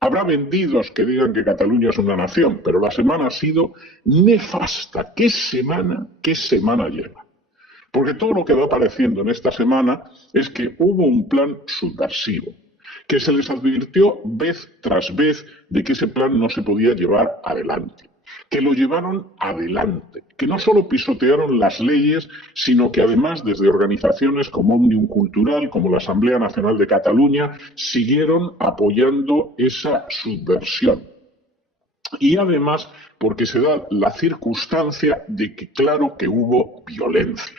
Habrá vendidos que digan que Cataluña es una nación, pero la semana ha sido nefasta. Qué semana lleva? Porque todo lo que va apareciendo en esta semana es que hubo un plan subversivo, que se les advirtió vez tras vez de que ese plan no se podía llevar adelante, que lo llevaron adelante, que no solo pisotearon las leyes, sino que además desde organizaciones como Òmnium Cultural, como la Asamblea Nacional de Cataluña, siguieron apoyando esa subversión. Y además porque se da la circunstancia de que claro que hubo violencia.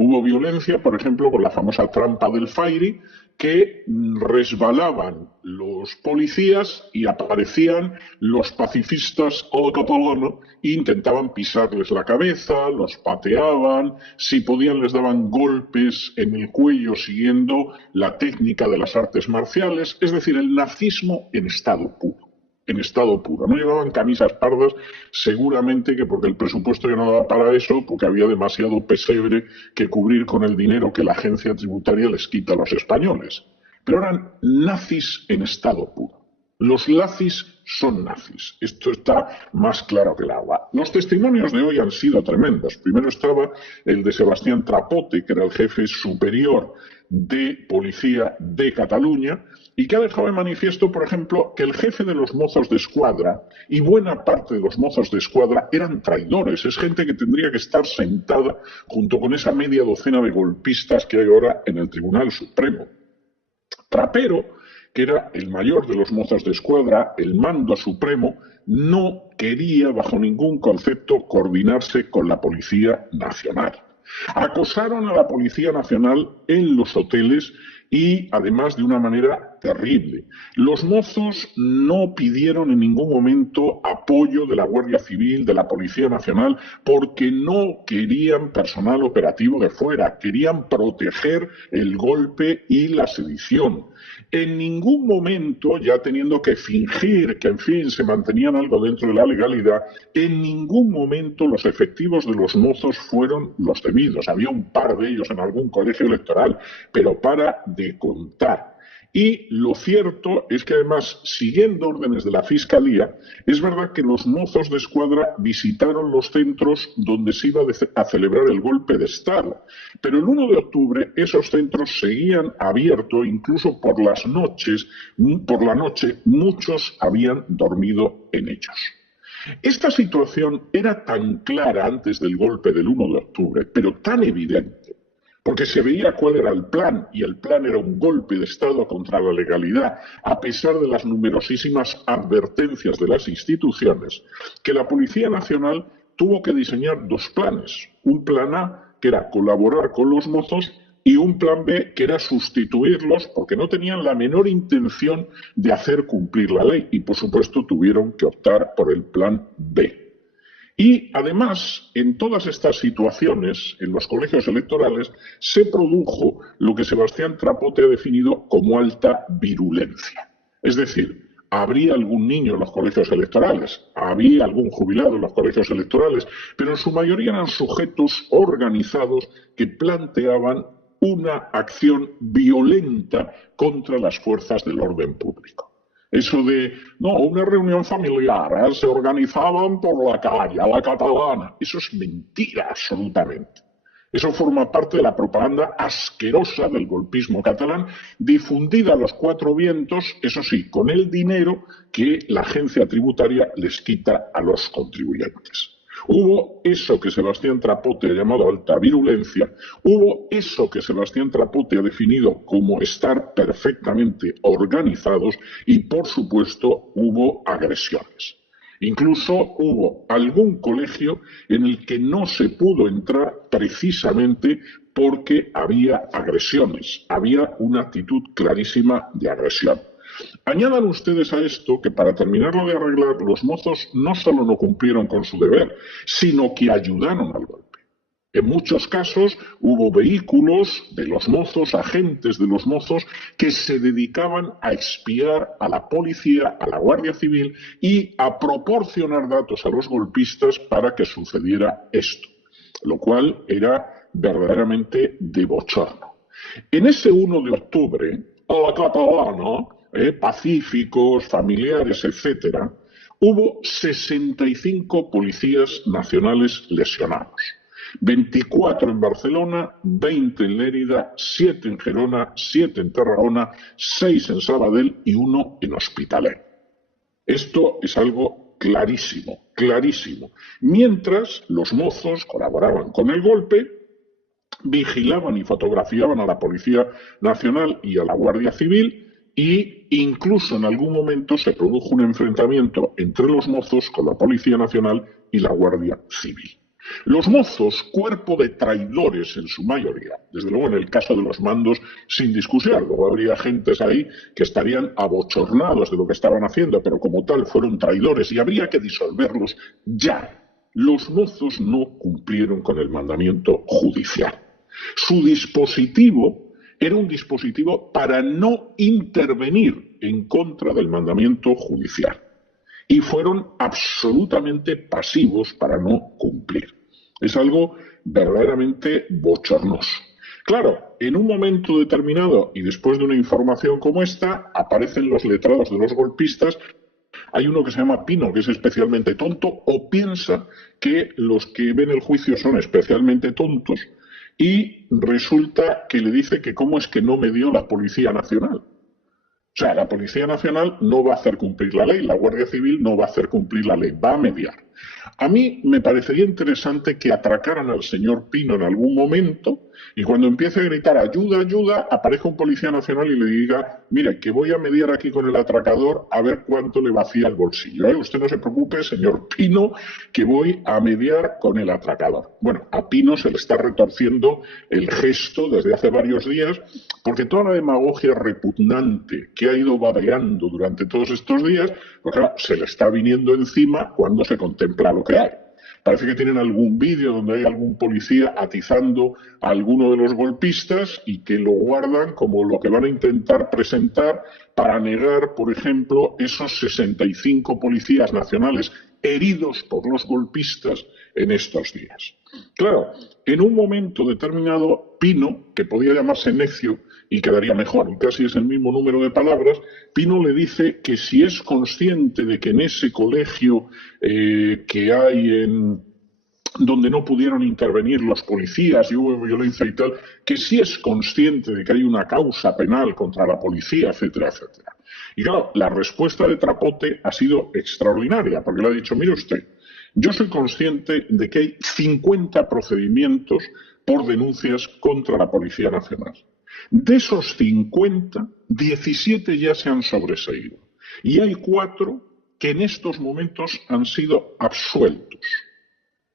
Hubo violencia, por ejemplo, con la famosa trampa del Fairy, que resbalaban los policías y aparecían los pacifistas a la catalana e intentaban pisarles la cabeza, los pateaban, si podían les daban golpes en el cuello siguiendo la técnica de las artes marciales, es decir, el nazismo en estado puro. En estado puro. No llevaban camisas pardas, seguramente que porque el presupuesto ya no daba para eso, porque había demasiado pesebre que cubrir con el dinero que la agencia tributaria les quita a los españoles. Pero eran nazis en estado puro. Los nazis son nazis. Esto está más claro que el agua. Los testimonios de hoy han sido tremendos. Primero estaba el de Sebastián Trapote, que era el jefe superior de policía de Cataluña, y que ha dejado de manifiesto, por ejemplo, que el jefe de los mozos de escuadra y buena parte de los mozos de escuadra eran traidores. Es gente que tendría que estar sentada junto con esa media docena de golpistas que hay ahora en el Tribunal Supremo. Trapero, que era el mayor de los mozos de escuadra, el mando supremo, no quería bajo ningún concepto coordinarse con la Policía Nacional. Acosaron a la Policía Nacional en los hoteles y además de una manera terrible. Los mozos no pidieron en ningún momento apoyo de la Guardia Civil, de la Policía Nacional, porque no querían personal operativo de fuera, querían proteger el golpe y la sedición. En ningún momento, ya teniendo que fingir que, en fin, se mantenían algo dentro de la legalidad, en ningún momento los efectivos de los mozos fueron los debidos. Había un par de ellos en algún colegio electoral, pero para de contar. Y lo cierto es que además, siguiendo órdenes de la Fiscalía, es verdad que los mozos de escuadra visitaron los centros donde se iba a celebrar el golpe de Estado. Pero el 1 de octubre esos centros seguían abiertos, incluso por las noches, por la noche muchos habían dormido en ellos. Esta situación era tan clara antes del golpe del 1 de octubre, pero tan evidente, porque se veía cuál era el plan, y el plan era un golpe de Estado contra la legalidad, a pesar de las numerosísimas advertencias de las instituciones, que la Policía Nacional tuvo que diseñar dos planes. Un plan A, que era colaborar con los mozos, y un plan B, que era sustituirlos, porque no tenían la menor intención de hacer cumplir la ley, y por supuesto tuvieron que optar por el plan B. Y además, en todas estas situaciones, en los colegios electorales, se produjo lo que Sebastián Trapote ha definido como alta virulencia. Es decir, habría algún niño en los colegios electorales, había algún jubilado en los colegios electorales, pero en su mayoría eran sujetos organizados que planteaban una acción violenta contra las fuerzas del orden público. Eso de, no, una reunión familiar, se organizaban por la calle, a la catalana. Eso es mentira, absolutamente. Eso forma parte de la propaganda asquerosa del golpismo catalán, difundida a los cuatro vientos, eso sí, con el dinero que la agencia tributaria les quita a los contribuyentes. Hubo eso que Sebastián Trapote ha llamado alta virulencia, hubo eso que Sebastián Trapote ha definido como estar perfectamente organizados y, por supuesto, hubo agresiones. Incluso hubo algún colegio en el que no se pudo entrar precisamente porque había agresiones, había una actitud clarísima de agresión. Añadan ustedes a esto que para terminarlo de arreglar, los mozos no solo no cumplieron con su deber, sino que ayudaron al golpe. En muchos casos hubo vehículos de los mozos, agentes de los mozos, que se dedicaban a espiar a la policía, a la Guardia Civil y a proporcionar datos a los golpistas para que sucediera esto, lo cual era verdaderamente de bochorno. En ese 1 de octubre, a la catalana, pacíficos, familiares, etcétera, hubo 65 policías nacionales lesionados. 24 en Barcelona, 20 en Lérida, 7 en Gerona, 7 en Tarragona, 6 en Sabadell y 1 en Hospitalet. Esto es algo clarísimo, clarísimo. Mientras los mozos colaboraban con el golpe, vigilaban y fotografiaban a la Policía Nacional y a la Guardia Civil e incluso en algún momento se produjo un enfrentamiento entre los mozos con la Policía Nacional y la Guardia Civil. Los mozos, cuerpo de traidores en su mayoría, desde luego en el caso de los mandos sin discusión, luego habría gentes ahí que estarían abochornados de lo que estaban haciendo, pero como tal fueron traidores y habría que disolverlos ya. Los mozos no cumplieron con el mandamiento judicial. Su dispositivo era un dispositivo para no intervenir en contra del mandamiento judicial y fueron absolutamente pasivos para no cumplir. Es algo verdaderamente bochornoso. Claro, en un momento determinado y después de una información como esta, aparecen los letrados de los golpistas. Hay uno que se llama Pino, que es especialmente tonto, o piensa que los que ven el juicio son especialmente tontos, y resulta que le dice que cómo es que no medió la Policía Nacional. O sea, la Policía Nacional no va a hacer cumplir la ley, la Guardia Civil no va a hacer cumplir la ley, va a mediar. A mí me parecería interesante que atracaran al señor Pino en algún momento y cuando empiece a gritar ayuda, ayuda, aparezca un Policía Nacional y le diga, mire, que voy a mediar aquí con el atracador a ver cuánto le vacía el bolsillo. Usted no se preocupe, señor Pino, que voy a mediar con el atracador. Bueno, a Pino se le está retorciendo el gesto desde hace varios días porque toda la demagogia repugnante que ha ido babeando durante todos estos días, pues claro, se le está viniendo encima cuando se contempla lo que hay. Parece que tienen algún vídeo donde hay algún policía atizando a alguno de los golpistas y que lo guardan como lo que van a intentar presentar para negar, por ejemplo, esos 65 policías nacionales heridos por los golpistas en estos días. Claro, en un momento determinado, Pino, que podía llamarse necio y quedaría mejor, y casi es el mismo número de palabras, Pino le dice que si es consciente de que en ese colegio que hay donde no pudieron intervenir los policías y hubo violencia y tal, que sí es consciente de que hay una causa penal contra la policía, etcétera, etcétera. Y claro, la respuesta de Trapote ha sido extraordinaria, porque le ha dicho, mire usted, yo soy consciente de que hay 50 procedimientos por denuncias contra la Policía Nacional. De esos 50, 17 ya se han sobreseído. Y hay 4 que en estos momentos han sido absueltos.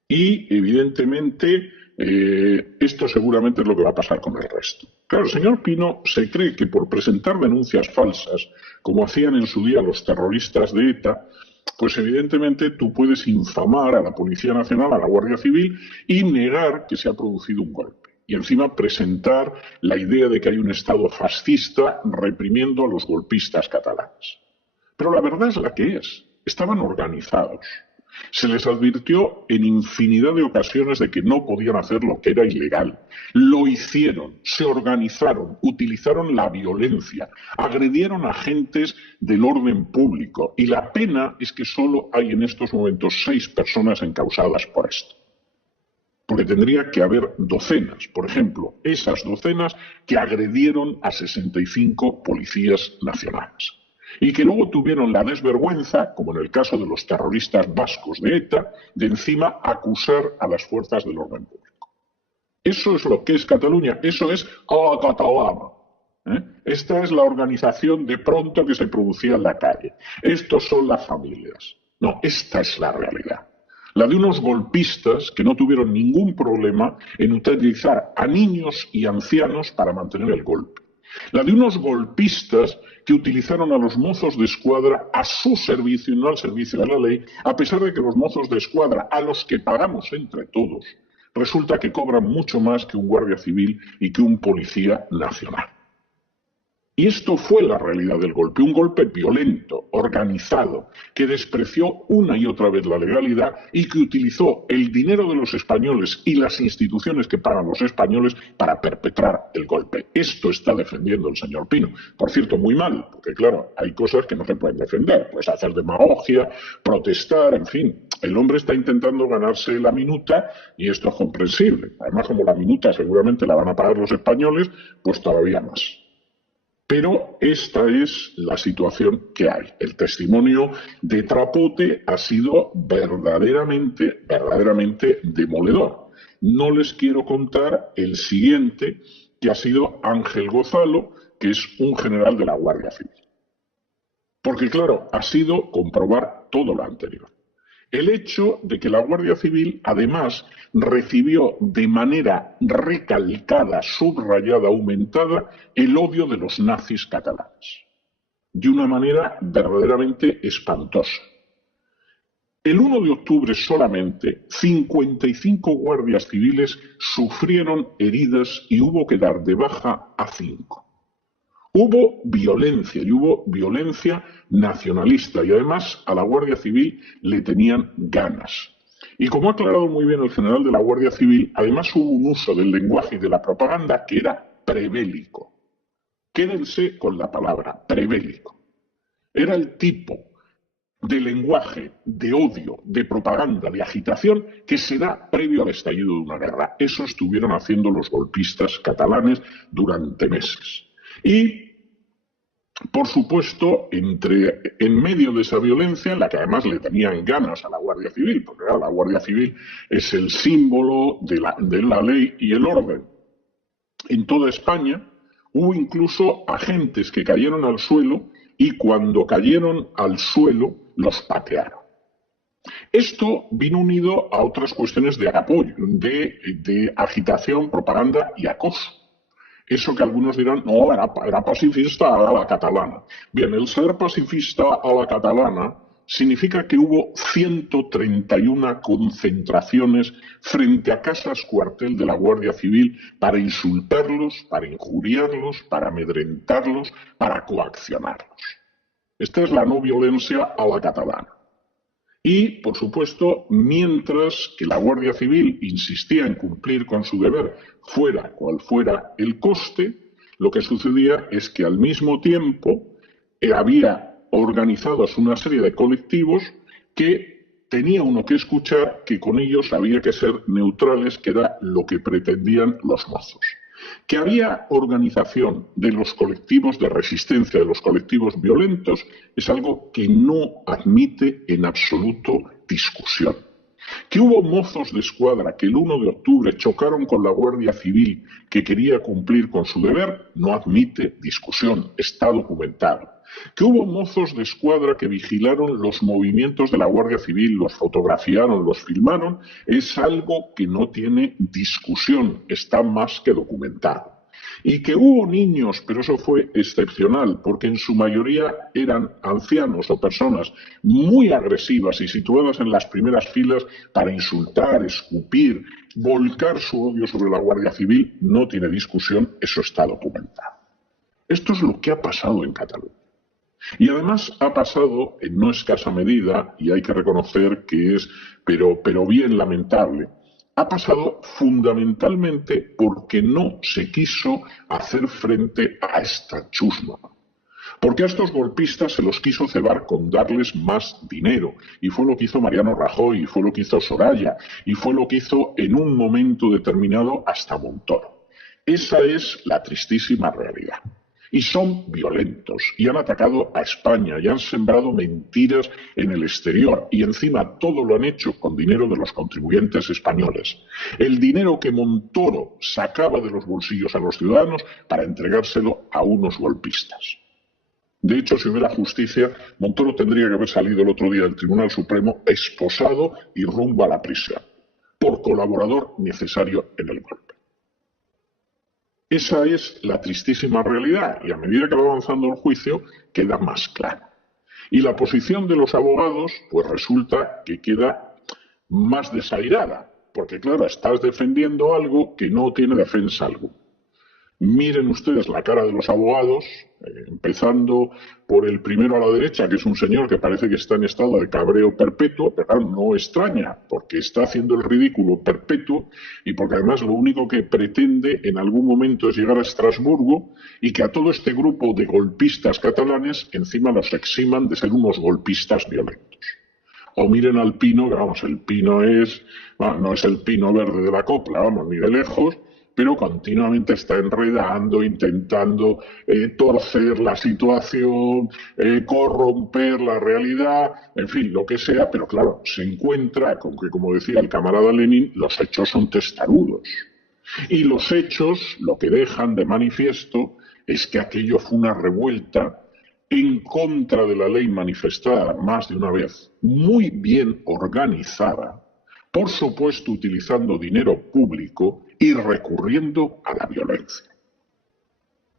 Y, evidentemente, esto seguramente es lo que va a pasar con el resto. Claro, el señor Pino se cree que por presentar denuncias falsas, como hacían en su día los terroristas de ETA, pues evidentemente tú puedes infamar a la Policía Nacional, a la Guardia Civil y negar que se ha producido un golpe. Y encima presentar la idea de que hay un Estado fascista reprimiendo a los golpistas catalanes. Pero la verdad es la que es. Estaban organizados. Se les advirtió en infinidad de ocasiones de que no podían hacer lo que era ilegal. Lo hicieron, se organizaron, utilizaron la violencia, agredieron a agentes del orden público. Y la pena es que solo hay en estos momentos 6 personas encausadas por esto. Porque tendría que haber docenas, por ejemplo, esas docenas que agredieron a 65 policías nacionales. Y que luego tuvieron la desvergüenza, como en el caso de los terroristas vascos de ETA, de encima acusar a las fuerzas del orden público. Eso es lo que es Cataluña, eso es a la catalana. Esta es la organización de pronto que se producía en la calle. Estos son las familias. No, esta es la realidad. La de unos golpistas que no tuvieron ningún problema en utilizar a niños y ancianos para mantener el golpe. La de unos golpistas que utilizaron a los mozos de escuadra a su servicio y no al servicio de la ley, a pesar de que los mozos de escuadra, a los que pagamos entre todos, resulta que cobran mucho más que un guardia civil y que un policía nacional. Y esto fue la realidad del golpe, un golpe violento, organizado, que despreció una y otra vez la legalidad y que utilizó el dinero de los españoles y las instituciones que pagan los españoles para perpetrar el golpe. Esto está defendiendo el señor Pino. Por cierto, muy mal, porque claro, hay cosas que no se pueden defender, pues hacer demagogia, protestar, en fin. El hombre está intentando ganarse la minuta y esto es comprensible. Además, como la minuta seguramente la van a pagar los españoles, pues todavía más. Pero esta es la situación que hay. El testimonio de Trapote ha sido verdaderamente demoledor. No les quiero contar el siguiente, que ha sido Ángel Gozalo, que es un general de la Guardia Civil. Porque claro, ha sido comprobar todo lo anterior. El hecho de que la Guardia Civil, además, recibió de manera recalcada, subrayada, aumentada, el odio de los nazis catalanes. De una manera verdaderamente espantosa. El 1 de octubre solamente 55 guardias civiles sufrieron heridas y hubo que dar de baja a 5. Hubo violencia y hubo violencia nacionalista y además a la Guardia Civil le tenían ganas. Y como ha aclarado muy bien el general de la Guardia Civil, además hubo un uso del lenguaje y de la propaganda que era prebélico. Quédense con la palabra prebélico. Era el tipo de lenguaje, de odio, de propaganda, de agitación que se da previo al estallido de una guerra. Eso estuvieron haciendo los golpistas catalanes durante meses. Y, por supuesto, en medio de esa violencia, en la que además le tenían ganas a la Guardia Civil, porque la Guardia Civil es el símbolo de la ley y el orden en toda España, hubo incluso agentes que cayeron al suelo y cuando cayeron al suelo los patearon. Esto vino unido a otras cuestiones de apoyo, de agitación, propaganda y acoso. Eso que algunos dirán, no, era pacifista a la catalana. Bien, el ser pacifista a la catalana significa que hubo 131 concentraciones frente a casas cuartel de la Guardia Civil para insultarlos, para injuriarlos, para amedrentarlos, para coaccionarlos. Esta es la no violencia a la catalana. Y, por supuesto, mientras que la Guardia Civil insistía en cumplir con su deber, fuera cual fuera el coste, lo que sucedía es que al mismo tiempo había organizados una serie de colectivos que tenía uno que escuchar que con ellos había que ser neutrales, que era lo que pretendían los mozos. Que había organización de los colectivos de resistencia, de los colectivos violentos, es algo que no admite en absoluto discusión. Que hubo mozos de escuadra que el 1 de octubre chocaron con la Guardia Civil que quería cumplir con su deber, no admite discusión, está documentado. Que hubo mozos de escuadra que vigilaron los movimientos de la Guardia Civil, los fotografiaron, los filmaron, es algo que no tiene discusión, está más que documentado. Y que hubo niños, pero eso fue excepcional, porque en su mayoría eran ancianos o personas muy agresivas y situadas en las primeras filas para insultar, escupir, volcar su odio sobre la Guardia Civil, no tiene discusión, eso está documentado. Esto es lo que ha pasado en Cataluña. Y además ha pasado en no escasa medida, y hay que reconocer que es, pero bien lamentable, ha pasado fundamentalmente porque no se quiso hacer frente a esta chusma. Porque a estos golpistas se los quiso cebar con darles más dinero. Y fue lo que hizo Mariano Rajoy, y fue lo que hizo Soraya, y fue lo que hizo en un momento determinado hasta Montoro. Esa es la tristísima realidad. Y son violentos, y han atacado a España, y han sembrado mentiras en el exterior, y encima todo lo han hecho con dinero de los contribuyentes españoles. El dinero que Montoro sacaba de los bolsillos a los ciudadanos para entregárselo a unos golpistas. De hecho, si hubiera justicia, Montoro tendría que haber salido el otro día del Tribunal Supremo esposado y rumbo a la prisión, por colaborador necesario en el golpe. Esa es la tristísima realidad y a medida que va avanzando el juicio queda más claro. Y la posición de los abogados pues resulta que queda más desairada, porque claro, estás defendiendo algo que no tiene defensa alguna. Miren ustedes la cara de los abogados, empezando por el primero a la derecha, que es un señor que parece que está en estado de cabreo perpetuo, pero claro, no extraña, porque está haciendo el ridículo perpetuo y porque además lo único que pretende en algún momento es llegar a Estrasburgo y que a todo este grupo de golpistas catalanes encima los eximan de ser unos golpistas violentos. O miren al Pino, que vamos, el Pino es, bueno, no es el Pino verde de la copla, vamos, ni de lejos, pero continuamente está enredando, intentando torcer la situación, corromper la realidad, en fin, lo que sea, pero claro, se encuentra con que, como decía el camarada Lenin, los hechos son testarudos. Y los hechos lo que dejan de manifiesto es que aquello fue una revuelta en contra de la ley manifestada más de una vez, muy bien organizada, por supuesto utilizando dinero público y recurriendo a la violencia.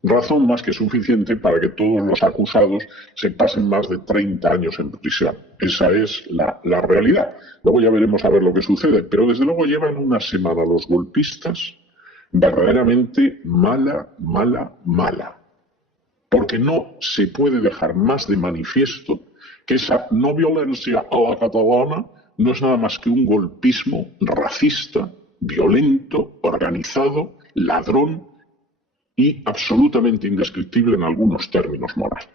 Razón más que suficiente para que todos los acusados se pasen más de 30 años en prisión. Esa es la realidad. Luego ya veremos a ver lo que sucede, pero desde luego llevan una semana los golpistas verdaderamente mala, porque no se puede dejar más de manifiesto que esa no violencia a la catalana no es nada más que un golpismo racista, violento, organizado, ladrón y absolutamente indescriptible en algunos términos morales.